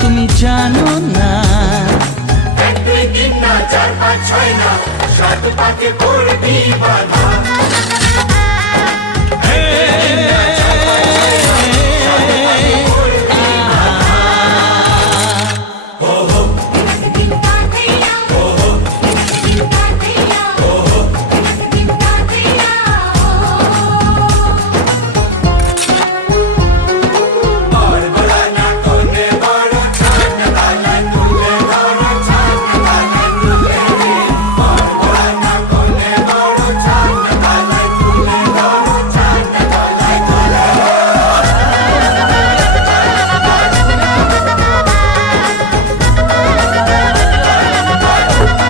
তুমি জানো না। 1 2 3 না 4 5 6 না 7 পাকে করবি বাধা।